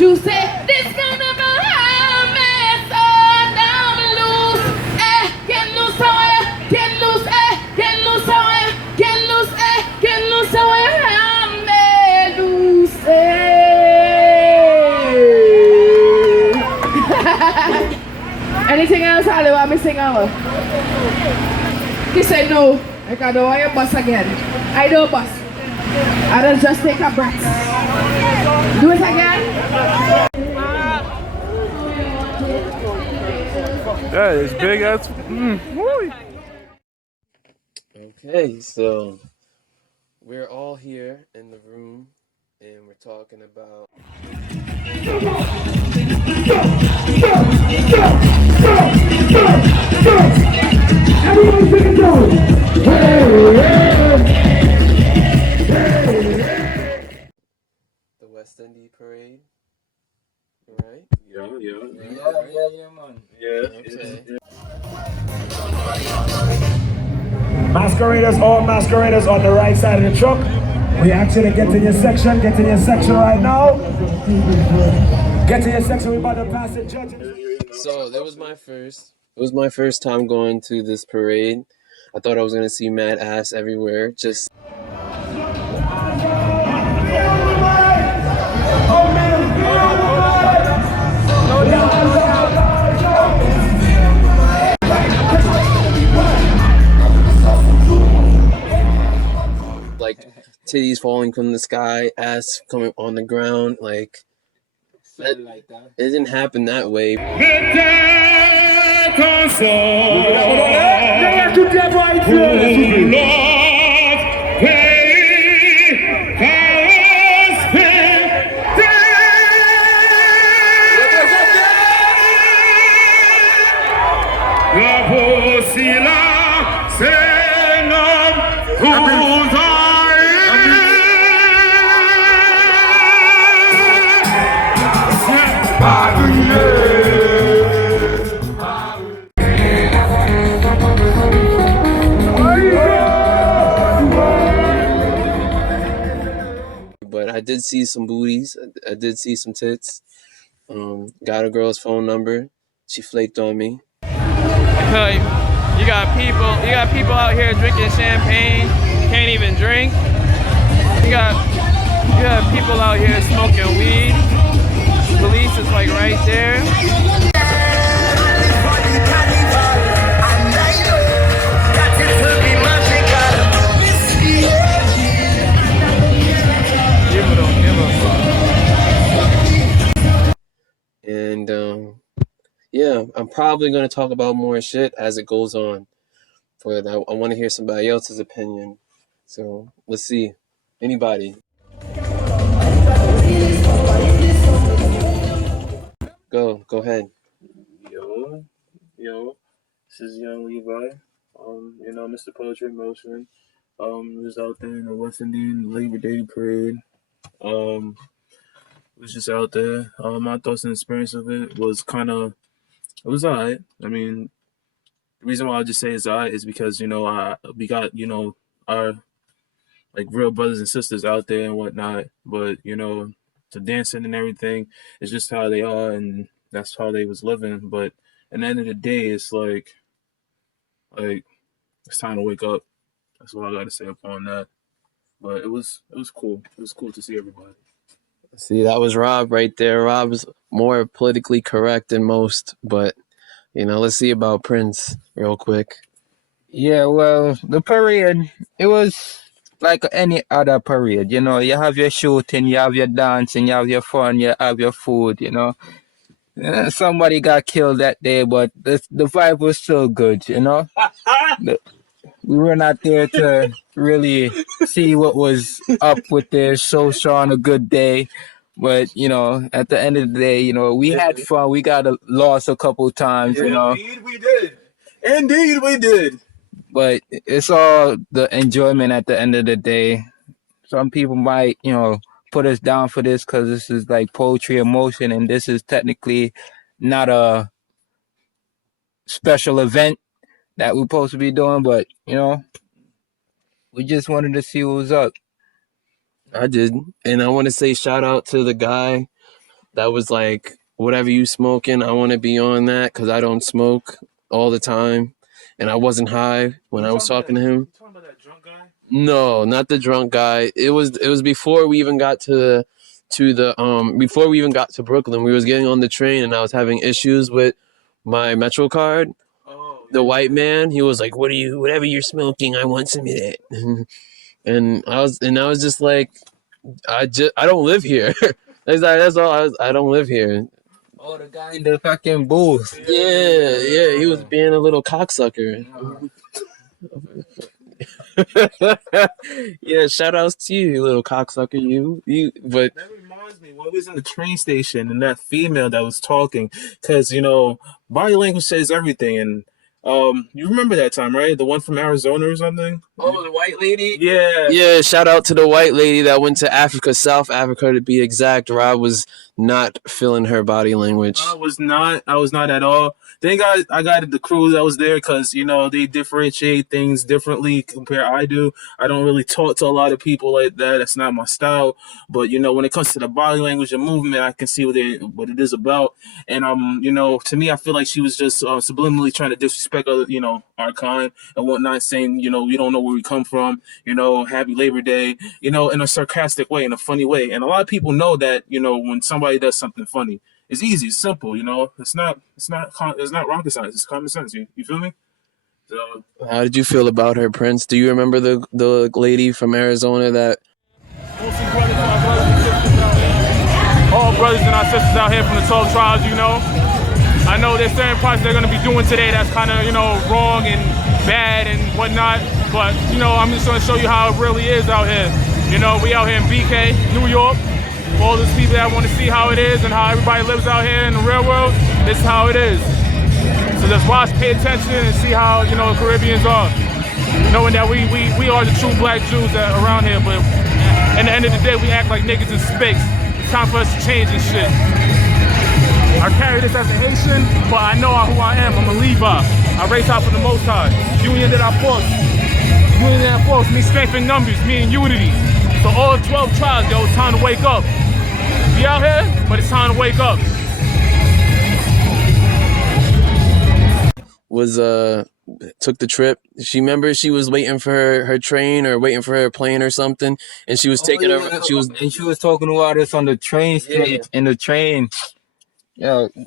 you say this gonna be a mess? Oh, now I'm loose, get loose somewhere, get loose, get loose somewhere, get loose, get loose somewhere, I'm loose, Anything else, Ali? Want me sing over? He said no. Like I don't want your bus again. I don't bus. I don't just take a breath. Do it again. That is big ass. Okay, so we're all here in the room and we're talking about the West Indies Parade, right? Yeah, man. Yeah. Okay. Masqueraders, all masqueraders on the right side of the truck. We actually get in your section right now. Get in your section, we about to pass the judges. So it was my first time going to this parade. I thought I was gonna see mad ass everywhere. Just like titties falling from the sky, ass coming on the ground, like that, it didn't happen that way. But I did see some booties. I did see some tits. Got a girl's phone number. She flaked on me. You got people out here drinking champagne, can't even drink. You got people out here smoking weed. Police is like right there. And yeah, I'm probably gonna talk about more shit as it goes on. But I want to hear somebody else's opinion. So let's see. Anybody? Go ahead. Yo, this is Young Levi. Mr. Poetry in Motion. Was out there in the West Indian Labor Day parade. Was just out there. My thoughts and experience of it was it was alright. I mean, the reason why I just say it's alright is because, we got, our like real brothers and sisters out there and whatnot. But, the dancing and everything is just how they are and that's how they was living. But at the end of the day, it's like it's time to wake up. That's what I gotta say upon that. But it was cool. It was cool to see everybody. See, that was Rob right there. Rob's more politically correct than most, but let's see about Prince real quick. Yeah, well, the parade, it was like any other parade. You have your shooting, you have your dancing, you have your fun, you have your food. Somebody got killed that day, but the vibe was still good. We were not there to really see what was up with their social on a good day. But, at the end of the day, we had fun. We got lost a couple times, Indeed we did. But it's all the enjoyment at the end of the day. Some people might, put us down for this because this is like poetry emotion, and this is technically not a special event that we're supposed to be doing, but, we just wanted to see what was up. I did. And I want to say shout out to the guy that was like, whatever you smoking, I want to be on that because I don't smoke all the time. And I wasn't high when I was talking to him. You talking about that drunk guy? No, not the drunk guy. It was before we even got before we even got to Brooklyn. We was getting on the train and I was having issues with my Metro card. Oh, The white man, he was like, whatever you're smoking, I want some of that. And I was just like, I don't live here. That's all. I don't live here. Oh, the guy in the fucking booth. Yeah, he was being a little cocksucker. Yeah, shout outs to you little cocksucker. But that reminds me when we was in the train station and that female that was talking, because body language says everything. And you remember that time, right? The one from Arizona or something? Oh, the white lady? yeah, shout out to the white lady that went to Africa, South Africa to be exact. Rob was not feeling her body language. I was not at all. Thank God I got the crew that was there because, they differentiate things differently compared I do. I don't really talk to a lot of people like that. That's not my style. But, when it comes to the body language and movement, I can see what it is about. And, to me, I feel like she was just subliminally trying to disrespect other, our kind and whatnot, saying, we don't know where we come from, happy Labor Day, in a sarcastic way, in a funny way. And a lot of people know that, when somebody does something funny, it's easy, it's simple, it's not rocket science, it's common sense. You feel me? So, How did you feel about her, Prince? Do you remember the lady from Arizona that? All brothers and our sisters out here from the 12 tribes, I know there's certain parts they're going to be doing today that's kind of, wrong and bad and whatnot. But, I'm just going to show you how it really is out here. We out here in BK, New York. For all those people that want to see how it is and how everybody lives out here in the real world, this is how it is. So just watch, pay attention, and see how, the Caribbeans are. Knowing that we are the true black Jews that are around here, but at the end of the day, we act like niggas in space. It's time for us to change and shit. I carry this as a Haitian, but I know who I am. I'm a Levi. I race out for the Most High. Union that I force. Union that I force means strength in numbers, meaning unity. So all 12 tribes, it's time to wake up. We out here, but it's time to wake up. Took the trip. She was waiting for her train or waiting for her plane or something, and she was taking her. She was talking about us on the train stage in the train.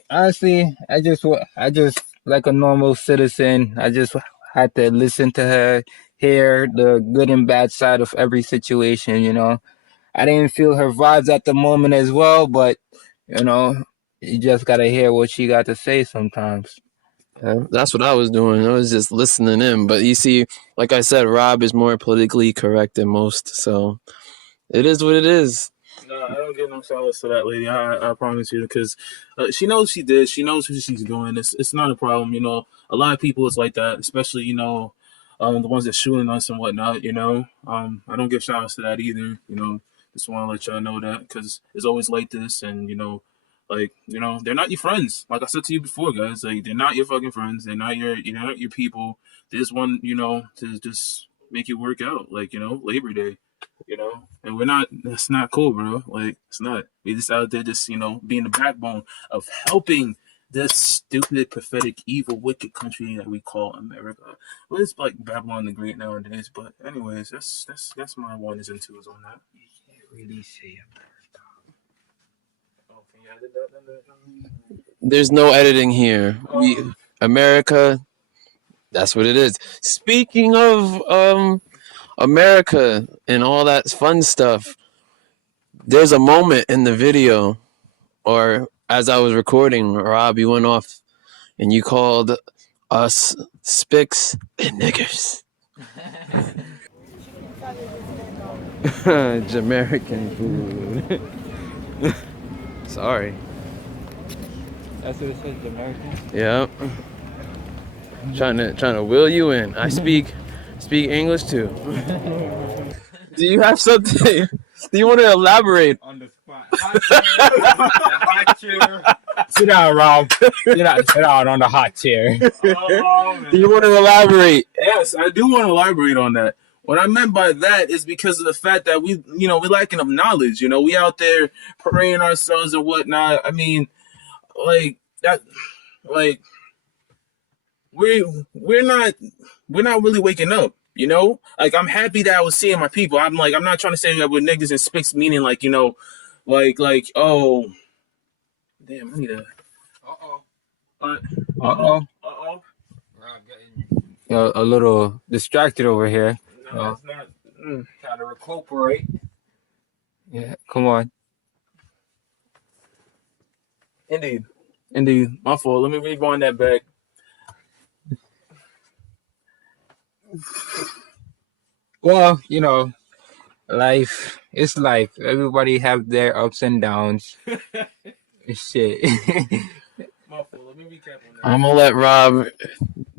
Honestly, I just like a normal citizen. I just had to listen to her, hear the good and bad side of every situation. I didn't feel her vibes at the moment as well, but you just gotta hear what she got to say sometimes. That's what I was doing. I was just listening in. But you see, like I said, Rob is more politically correct than most. So it is what it is. No, I don't give no solace to that lady. I promise you, because she knows she did. She knows what she's doing. It's not a problem. A lot of people is like that, especially the ones that shooting us and whatnot. I don't give shout outs to that either. Just want to let y'all know that because it's always like this, and they're not your friends. Like I said to you before, guys, like they're not your fucking friends. They're not your people. They just want to just make it work out. Labor Day. And we're not. That's not cool, bro. Like it's not. We just out there, just being the backbone of helping this stupid, pathetic, evil, wicked country that we call America. Well, it's like Babylon the Great nowadays. But anyways, that's my ones and twos on that. You can't really say America. Oh, can you edit that? There's no editing here. America. That's what it is. Speaking of America and all that fun stuff, there's a moment in the video, or as I was recording, Rob, you went off and you called us spics and niggers. Jamaican food. Sorry. That's what it says, Jamaican? Yep. Trying to wheel you in. I speak English too. Do you have something? Do you want to elaborate? On the spot. Hot chair. Sit down, Rob. Sit down on the hot chair. Do you want to elaborate? Yes, I do want to elaborate on that. What I meant by that is because of the fact that we lacking of knowledge. We out there praying ourselves and whatnot. I mean, like that, like we're not really waking up. Like I'm happy that I was seeing my people. I'm not trying to say that we're niggas and spicks, meaning like oh damn, I need a A little distracted over here. no, it's not. Trying to recuperate. Yeah, come on. Indeed, my fault. Let me rewind that back. Well, life. It's life. Everybody have their ups and downs. Shit. My fault. Let me recap on that. I'm gonna let Rob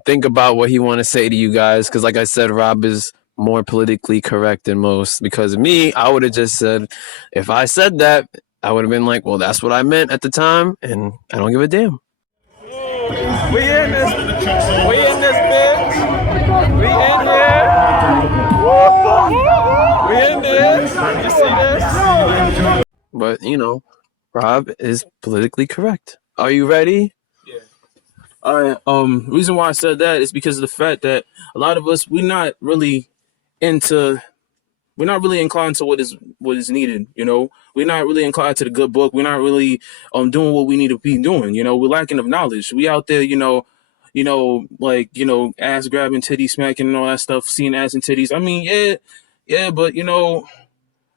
think about what he want to say to you guys, because like I said, Rob is more politically correct than most. Because me, I would have just said, if I said that, I would have been like, well, that's what I meant at the time, and I don't give a damn. We in this bitch. We in here. We in this. You see this? But Rob is politically correct. Are you ready? Yeah. All right. Reason why I said that is because of the fact that a lot of us we're not really inclined to what is needed. We're not really inclined to the good book. We're not really doing what we need to be doing. We're lacking of knowledge. We out there, ass grabbing, titty smacking, and all that stuff, seeing ass and titties. I mean, yeah, but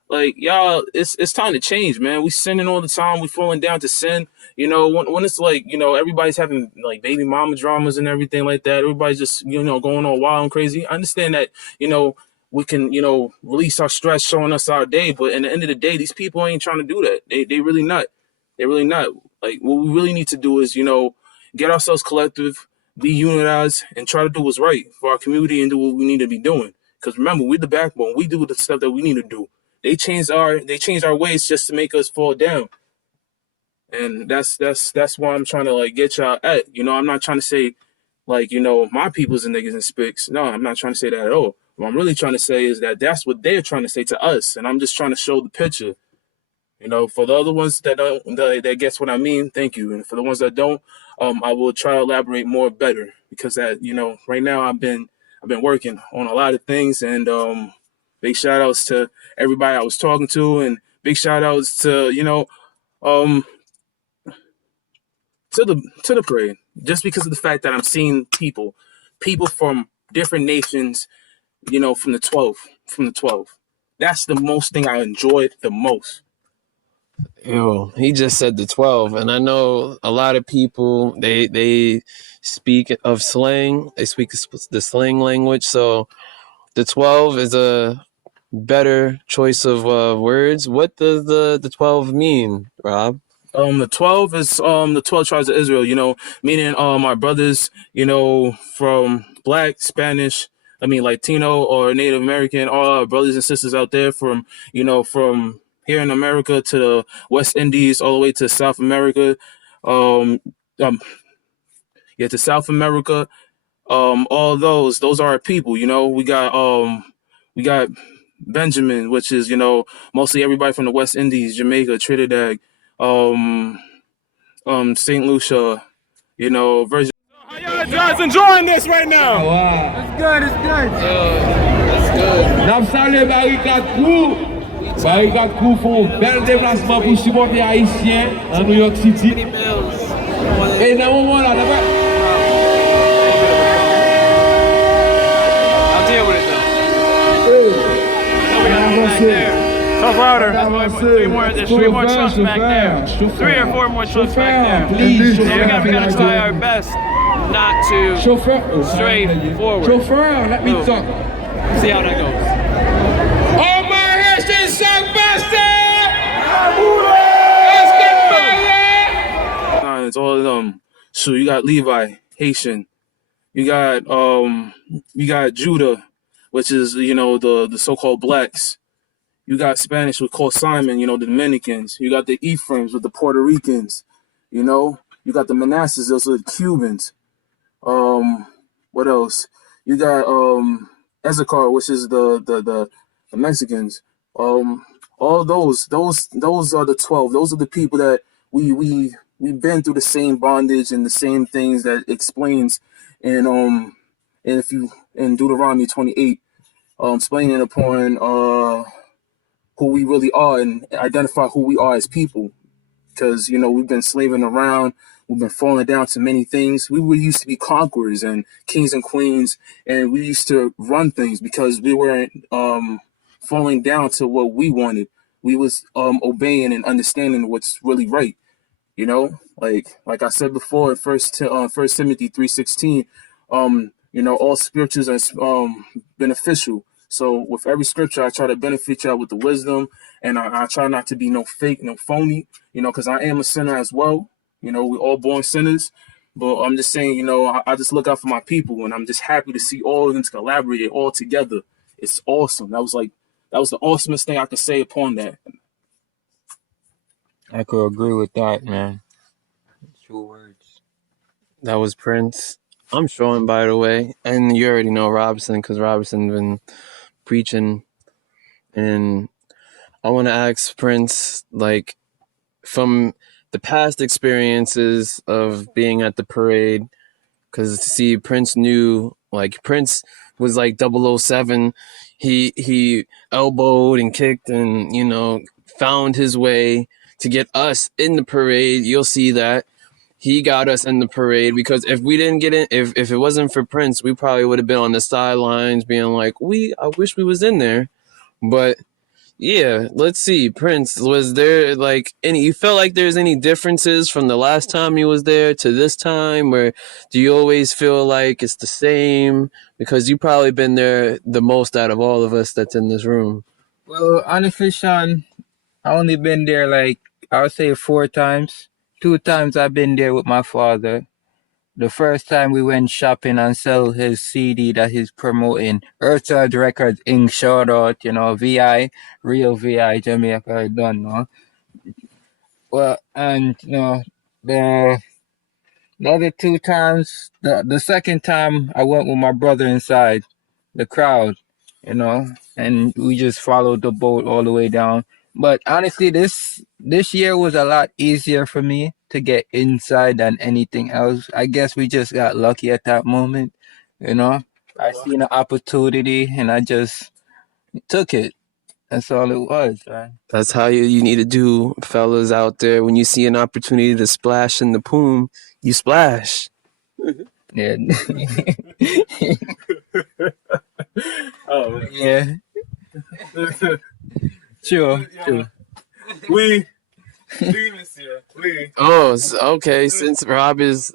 like y'all, it's time to change, man. We sinning all the time. We falling down to sin. When it's like everybody's having like baby mama dramas and everything like that. Everybody's just going all wild and crazy. I understand that we can release our stress, showing us our day. But at the end of the day, these people ain't trying to do that. They really not. They're really not. Like what we really need to do is get ourselves collective, be unitized, and try to do what's right for our community and do what we need to be doing. Because remember, we're the backbone. We do the stuff that we need to do. They changed our ways just to make us fall down. And that's why I'm trying to like get y'all at. I'm not trying to say like, my people's and niggas and spicks. No, I'm not trying to say that at all. What I'm really trying to say is that that's what they're trying to say to us. And I'm just trying to show the picture. For the other ones that don't, that gets what I mean, thank you. And for the ones that don't, I will try to elaborate more better because that, right now I've been working on a lot of things, and big shout outs to everybody I was talking to, and big shout outs to, to the parade, just because of the fact that I'm seeing people from different nations, from the 12. That's the most thing I enjoyed the most. He just said the 12, and I know a lot of people they speak of slang. They speak the slang language, so the 12 is a better choice of words. What does the 12 mean, Rob? The 12 is the 12 tribes of Israel, meaning our brothers, from Black, Spanish, Latino or Native American, all our brothers and sisters out there from here in America to the West Indies, all the way to South America, to South America. All those are our people. We got Benjamin, which is mostly everybody from the West Indies, Jamaica, Trinidad, St. Lucia, Virgin. How y'all guys enjoying this right now? Wow. It's good. That's good. Nous saluons Barricade Crew. Barricade Crew font un bel déplacement pour supporter Haïtiens en New York City. Et dans le moment là, I'll deal with it though. Talk louder. There's three more trucks back there. 3 or 4 more trucks back there. Please, we gotta try our best not to stray forward. Chauffeur, let me talk. See how that goes. Oh my Haitian Songmaster! It's all of them. So you got Levi, Haitian. You got Judah, which is the so-called blacks. You got Spanish, we call Simon, the Dominicans. You got the Ephraimims with the Puerto Ricans. You got the Manassas, those are the Cubans. What else? You got Ezekar, which is the Mexicans. All those are the 12. Those are the people that we've been through the same bondage and the same things that explains and if you in Deuteronomy 28, explaining upon who we really are and identify who we are as people. Because, you know, we've been slaving around, we've been falling down to many things. We were used to be conquerors and kings and queens, and we used to run things because we weren't falling down to what we wanted. We was obeying and understanding what's really right. You know, like I said before, First Timothy 3:16, you know, all scriptures are beneficial. So with every scripture, I try to benefit y'all with the wisdom, and I try not to be no fake, no phony, you know, because I am a sinner as well. You know, we're all born sinners, but I'm just saying, you know, I just look out for my people, and I'm just happy to see all of them collaborate all together. It's awesome. That was the awesomest thing I could say upon that. I could agree with that, man. True words. That was Prince. I'm showing, by the way, and you already know Robinson because Robinson been preaching, and I want to ask Prince, like, from the past experiences of being at the parade, because see, Prince knew, like, Prince was like 007. He elbowed and kicked and, you know, found his way to get us in the parade. You'll see that. He got us in the parade because if we didn't get in, if it wasn't for Prince, we probably would have been on the sidelines being like, I wish we was in there. But yeah, let's see. Prince, was there like you felt like there's any differences from the last time you was there to this time, or do you always feel like it's the same? Because you probably been there the most out of all of us that's in this room. Well, honestly, Sean, I only been there like, I would say 4 times. 2 times I've been there with my father. The first time we went shopping and sell his CD that he's promoting, Earthside Records Inc. Shout out, you know, VI, real VI, Jamaica, I don't know. Well, and, you know, the other 2 times, the second time I went with my brother inside the crowd, you know, and we just followed the boat all the way down. But honestly, this year was a lot easier for me to get inside than anything else. I guess we just got lucky at that moment, you know. I seen an opportunity and I just took it. That's all it was, man. That's how you need to do, fellas out there. When you see an opportunity to splash in the pool, you splash. Yeah. Oh Yeah. Sure. we Oh, okay. Since Rob is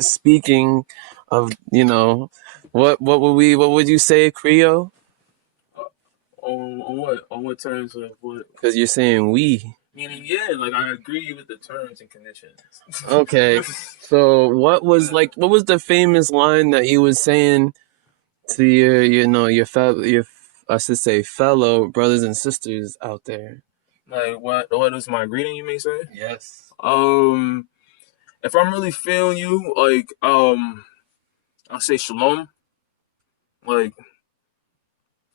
speaking of, you know, what would you say, Creo? On what terms of what? Because you're saying we. Meaning, yeah, like I agree with the terms and conditions. Okay. So what was the famous line that you was saying to your fellow brothers and sisters out there? Like what is my greeting, you may say? Yes. If I'm really feeling you, like I'll say shalom. Like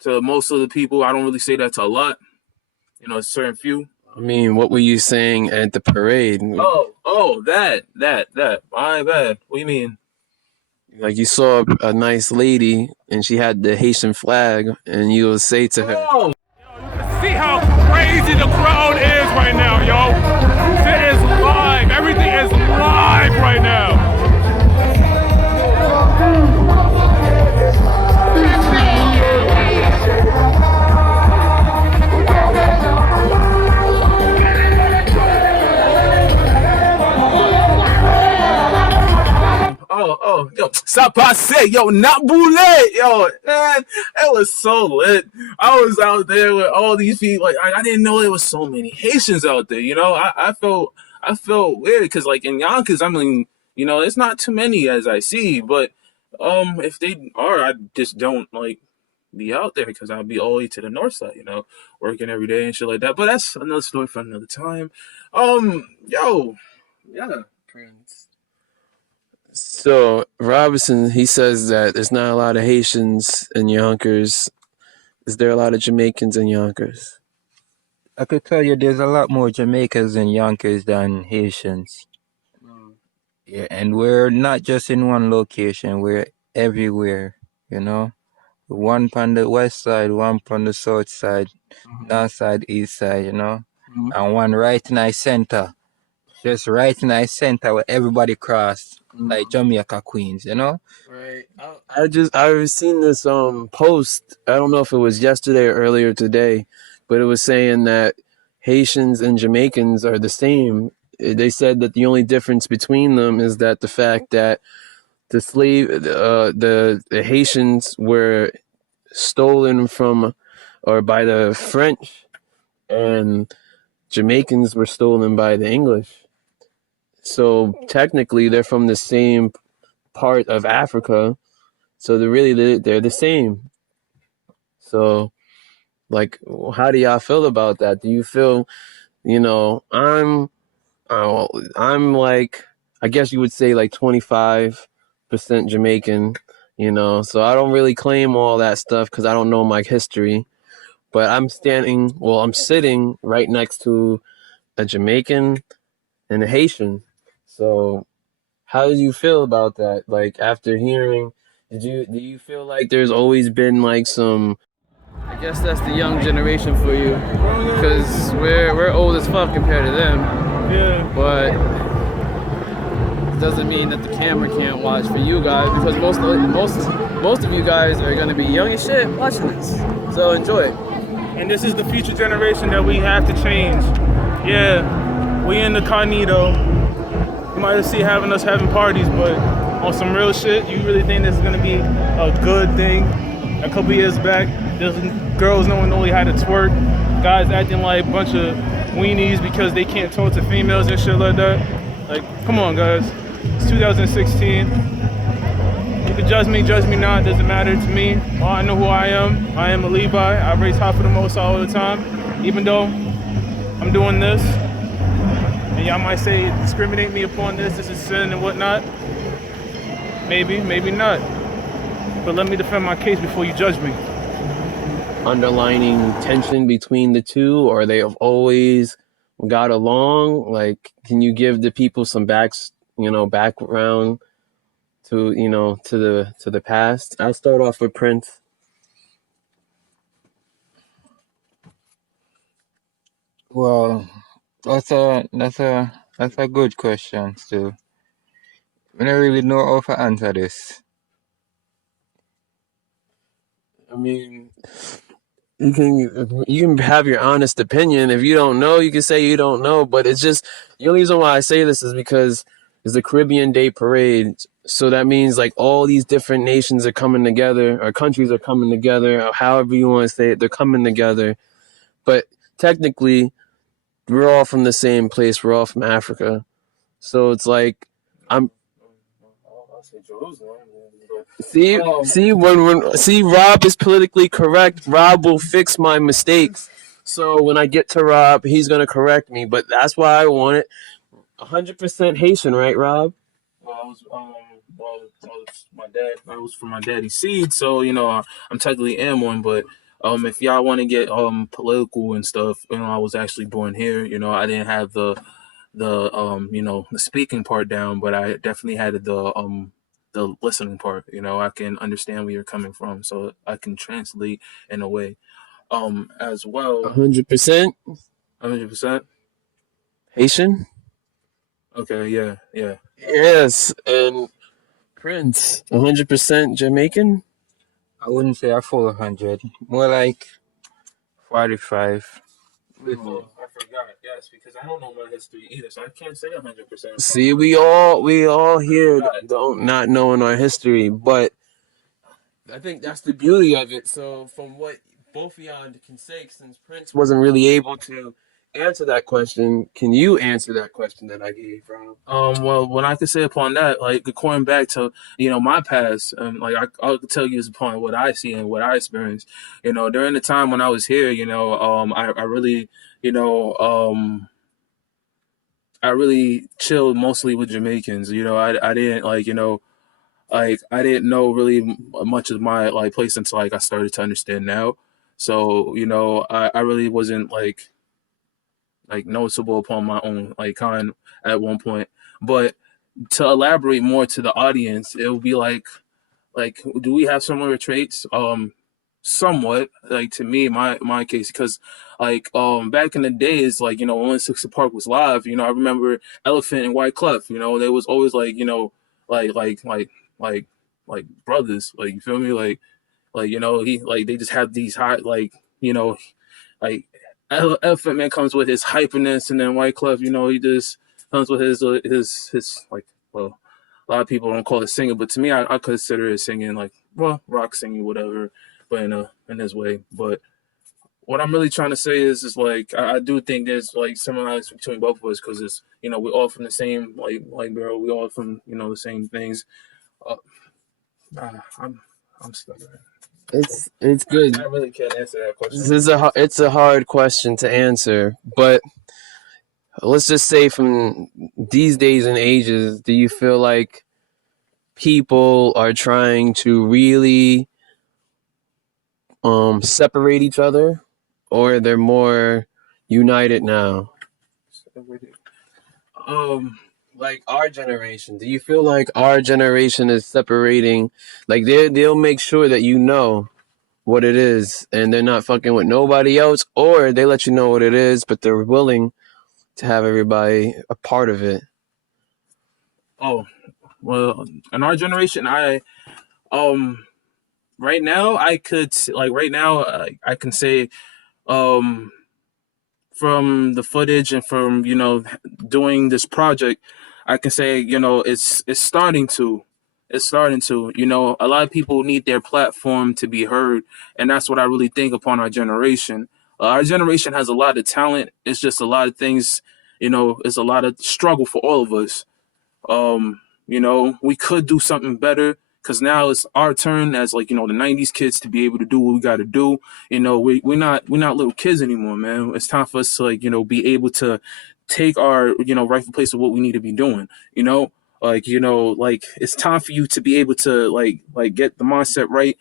to most of the people, I don't really say that to a lot. You know, a certain few. I mean, what were you saying at the parade? Oh, that. My bad. What do you mean? Like you saw a nice lady and she had the Haitian flag, and you would say to her, Oh, See how crazy the crowd is right now, yo. It is live. Everything is live right now. yo, ça passe, yo, not boule, yo, man, it was so lit. I was out there with all these people, like, I didn't know there was so many Haitians out there, you know, I felt weird, because, like, in Yonkers, I mean, you know, it's not too many as I see, but, if they are, I just don't, like, be out there, because I'll be all the way to the north side, you know, working every day and shit like that, but that's another story for another time. Yo, yeah. Prince. So Robinson, he says that there's not a lot of Haitians in Yonkers. Is there a lot of Jamaicans in Yonkers? I could tell you there's a lot more Jamaicans and Yonkers than Haitians. Yeah, and we're not just in one location, we're everywhere, you know. One on the west side, one on the south side, north side, east side, you know. And one right in our center. Just right in our center where everybody cross, like Jamaica Queens, you know? Right. I've seen this post. I don't know if it was yesterday or earlier today, but it was saying that Haitians and Jamaicans are the same. They said that the only difference between them is that the fact that the Haitians were stolen from or by the French, and Jamaicans were stolen by the English. So technically, they're from the same part of Africa. So they're the same. So, like, how do y'all feel about that? Do you feel, I'm like, I guess you would say like 25% Jamaican, so I don't really claim all that stuff because I don't know my history. But I'm sitting right next to a Jamaican and a Haitian. So how did you feel about that? Like, after hearing, do you feel like there's always been like some? I guess that's the young generation for you, because we're old as fuck compared to them. Yeah. But it doesn't mean that the camera can't watch for you guys, because most of you guys are gonna be young as shit watching this. So enjoy it. And this is the future generation that we have to change. Yeah, we in the Carnito. You might see having parties, but on some real shit, you really think this is gonna be a good thing? A couple years back, there's girls knowing only how to twerk, guys acting like a bunch of weenies because they can't talk to females and shit like that. Like, come on, guys. It's 2016. You can judge me not, doesn't matter to me. Well, I know who I am. I am a Levi. I raise high for the most all the time. Even though I'm doing this, and y'all might say discriminate me upon this is sin and whatnot. Maybe, maybe not. But let me defend my case before you judge me. Underlining tension between the two, or they have always got along? Like, can you give the people some background to the past? I'll start off with Prince. Well, that's a good question still. I don't really know how to answer this. I mean, you can have your honest opinion. If you don't know, you can say you don't know. But it's just, the only reason why I say this is because it's the Caribbean Day Parade. So that means like all these different nations are coming together, or countries are coming together, or however you want to say it, they're coming together. But technically, we're all from the same place. We're all from Africa. So it's like, See, Rob is politically correct. Rob will fix my mistakes. So when I get to Rob, he's gonna correct me. But that's why I want it 100% Haitian, right, Rob? Well, my dad. I was from my daddy's seed, so I'm technically am one. But if y'all want to get political and stuff, I was actually born here. I didn't have the speaking part down, but I definitely had the listening part. I can understand where you're coming from, so I can translate in a way. As well. 100%. 100%. Haitian. Okay. Yeah. Yes, and Prince, 100% Jamaican. I wouldn't say a full 100, more like 45. I forgot. Yes, because I don't know my history either, so I can't say 100%. See, we all here don't not knowing our history, but I think that's the beauty of it. So from what both of y'all can say, since Prince wasn't really able to answer that question, can you answer that question that I gave, Rob? Well, what I can say upon that, like going back to my past, like I'll tell you upon what I see and what I experienced. During the time when I was here, I really, I really chilled mostly with Jamaicans. You know, I didn't like, you know, like I didn't know really much of my like place until like I started to understand now. So, you know, I really wasn't like noticeable upon my own like kind at one point. But to elaborate more to the audience, it would be like do we have similar traits? Somewhat, like to me, my case, because back in the days, like, you know, when 160 Park was live, you know, I remember Elephant and White Clef, you know, they was always like, you know, like like brothers, like, you feel me, like you know, he like they just have these high, like, you know, like Elephant Man comes with his hyperness, and then White Clef, you know, he just comes with his like, well, a lot of people don't call it singing, but to me, I consider it singing, like, well, rock singing, whatever, but in his way. But what I'm really trying to say is like I do think there's like similarities between both of us, because it's, you know, we're all from the same like bro, we all from, you know, the same things. Uh, I'm stuck. It's good. I really can't answer that question. This is it's a hard question to answer, but let's just say from these days and ages, do you feel like people are trying to really separate each other, or they're more united now? Like our generation, do you feel like our generation is separating? Like they'll make sure that you know what it is, and they're not fucking with nobody else, or they let you know what it is, but they're willing to have everybody a part of it. Oh, well, in our generation, right now I could like right now I can say from the footage and from, you know, doing this project, I can say, you know, it's starting to, you know, a lot of people need their platform to be heard, and that's what I really think upon our generation. Our generation has a lot of talent. It's just a lot of things, you know, it's a lot of struggle for all of us. You know, we could do something better, because now it's our turn as, like, you know, the 90s kids to be able to do what we got to do. You know, we're not little kids anymore, man. It's time for us to, like, you know, be able to take our, you know, rightful place of what we need to be doing, you know? Like, you know, like, it's time for you to be able to like get the mindset right,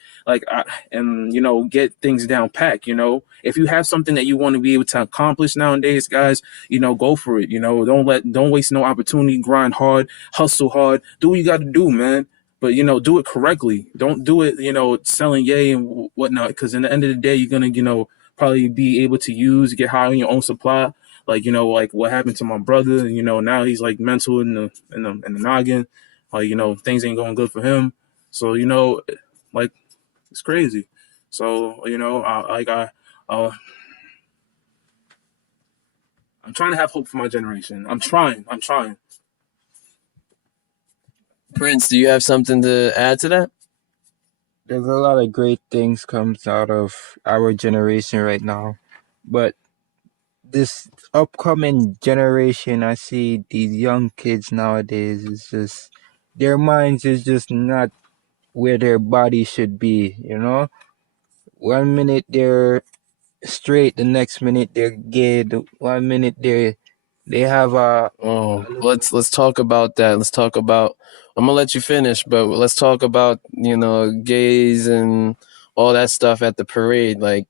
and, you know, get things down packed. You know, if you have something that you want to be able to accomplish nowadays, guys, you know, go for it. You know, don't waste no opportunity. Grind hard, hustle hard, do what you got to do, man. But, you know, do it correctly. Don't do it, you know, selling yay and whatnot, because in the end of the day, you're gonna, you know, probably be able to get high on your own supply. Like, you know, like what happened to my brother, you know, now he's like mental in the noggin. Like, you know, things ain't going good for him. So, you know, like, it's crazy. So, you know, I'm trying to have hope for my generation. I'm trying. Prince, do you have something to add to that? There's a lot of great things comes out of our generation right now, but this upcoming generation, I see these young kids nowadays is just their minds is just not where their body should be. You know, 1 minute they're straight, the next minute they're gay. 1 minute they have a Let's talk about that. Let's talk about. I'm gonna let you finish, but let's talk about, you know, gays and all that stuff at the parade. Like,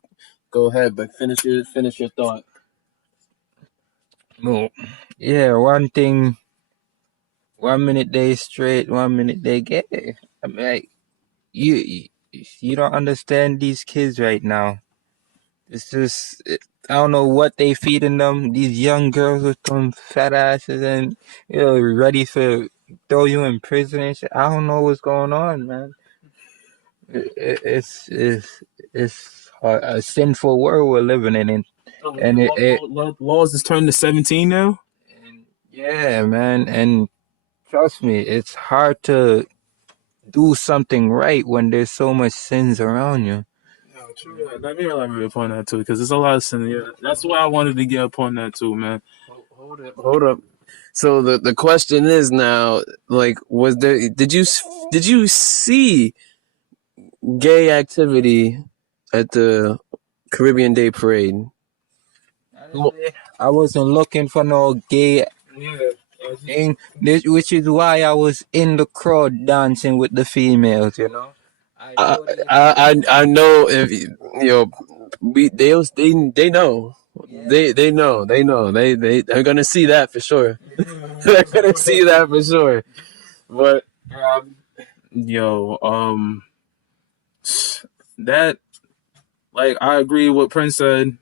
go ahead, but finish your thought. no, yeah. One thing, 1 minute they straight, 1 minute they gay. I mean, like, you don't understand these kids right now. It's just I don't know what they feeding them. These young girls with them fat asses and, you know, ready for throw you in prison and shit. I don't know what's going on, man. It's a sinful world we're living in, and laws is turned to 17 now. and yeah, man. And trust me, it's hard to do something right when there's so much sins around you. Yeah, true. Let me elaborate upon that too, because there's a lot of sin. Yeah, that's why I wanted to get upon that too, man. Hold up. So the question is now, like, did you see gay activity at the Caribbean Day Parade? I wasn't looking for no gay Yeah. And this, which is why I was in the crowd dancing with the females, you know. I I know they I know if they know. yeah. They're gonna see that for sure. They're gonna see that for sure. But Yo, that, like, I agree with what Prince said.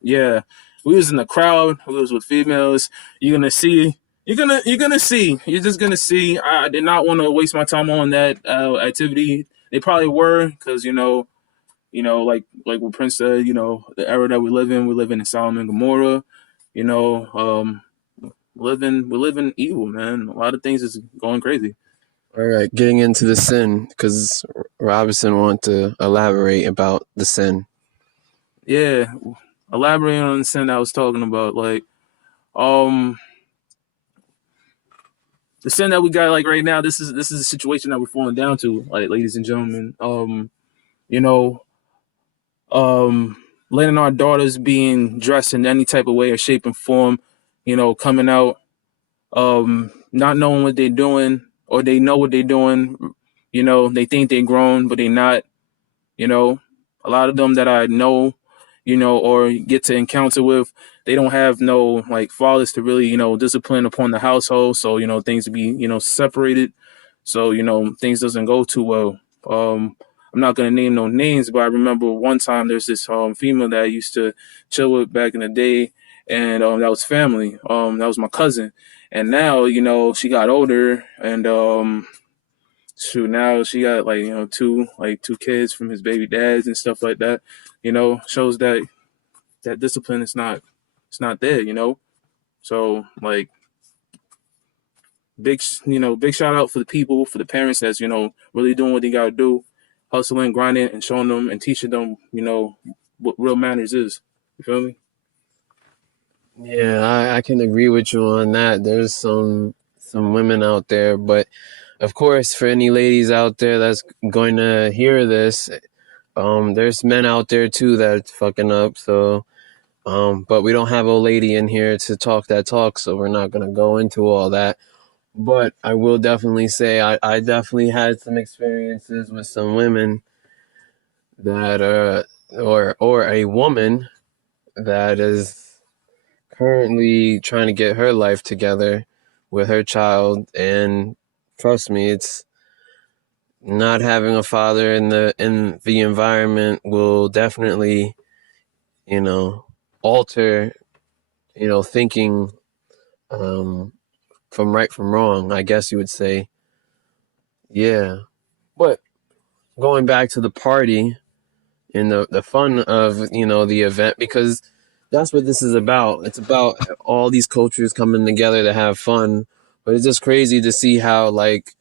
Yeah, we was in the crowd. We was with females. You're gonna see. You're gonna see. You're just gonna see. I did not want to waste my time on that activity. They probably were, because like what Prince said. The era that we live in Sodom and Gomorrah. You know, we live in evil, man. A lot of things is going crazy. all right, getting into the sin because Robinson wanted to elaborate about the sin. Yeah, elaborating on the sin I was talking about, like, the sin that we got, like, right now. This is a situation that we're falling down to, like, ladies and gentlemen. You know, letting our daughters being dressed in any type of way or shape and form, coming out, not knowing what they're doing, or they know what they're doing. They think they're grown, but they're not. A lot of them that I know, or get to encounter with, they don't have no, like, fathers to really, discipline upon the household. So, things to be, separated. So, things doesn't go too well. I'm not going to name no names, but I remember one time there's this female that I used to chill with back in the day. And that was family. That was my cousin. And now, she got older, and shoot, now she got, like, two kids from his baby dads and stuff like that. Shows that discipline is not, it's not there. So, like, big shout out for the people, for the parents that's really doing what they gotta do, hustling, grinding, and showing them and teaching them what real manners is. You feel me? Yeah, I can agree with you on that. There's some women out there, but of course, for any ladies out there that's going to hear this, there's men out there too that's fucking up. So, but we don't have a lady in here to talk that talk, so we're not gonna go into all that. But I will definitely say I definitely had some experiences with some women that or a woman that is currently trying to get her life together with her child, and trust me, it's not having a father in the environment will definitely, alter, thinking from right from wrong, I guess you would say. Yeah. But going back to the party and the fun of, the event, because that's what this is about. It's about all these cultures coming together to have fun. But it's just crazy to see how, like,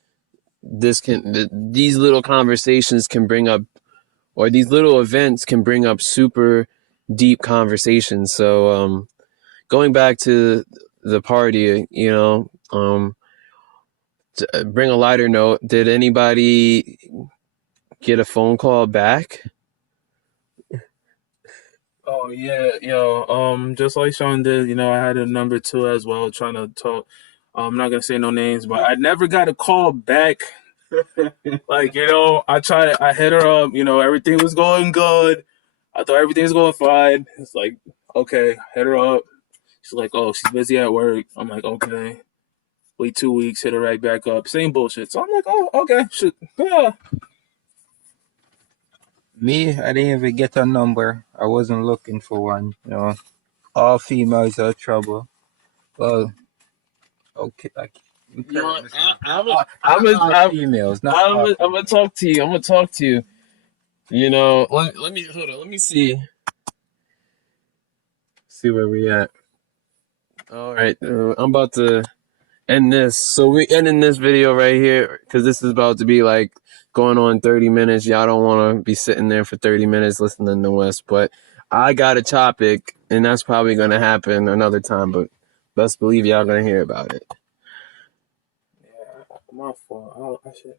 these little conversations can bring up, or these little events can bring up super deep conversations. So going back to the party, to bring a lighter note, did anybody get a phone call back? Oh yeah, just like Sean did, I had a number two as well, trying to talk. I'm not gonna say no names, but I never got a call back. Like, I hit her up, everything was going good. I thought everything was going fine. It's like, okay, hit her up. She's like, oh, she's busy at work. I'm like, okay. Wait 2 weeks, hit her right back up. Same bullshit. So I'm like, oh, okay, shit. Yeah. Me, I didn't even get a number. I wasn't looking for one. All females are trouble. Well, okay. I'm females. gonna talk to you. I'm gonna talk to you. Let me hold on. Let me see where we at. All right, I'm about to end this. So we're ending this video right here because this is about to be like going on 30 minutes. Y'all don't want to be sitting there for 30 minutes listening to us, but I got a topic, and that's probably gonna happen another time. But best believe y'all gonna hear about it. Yeah, my fault. I should.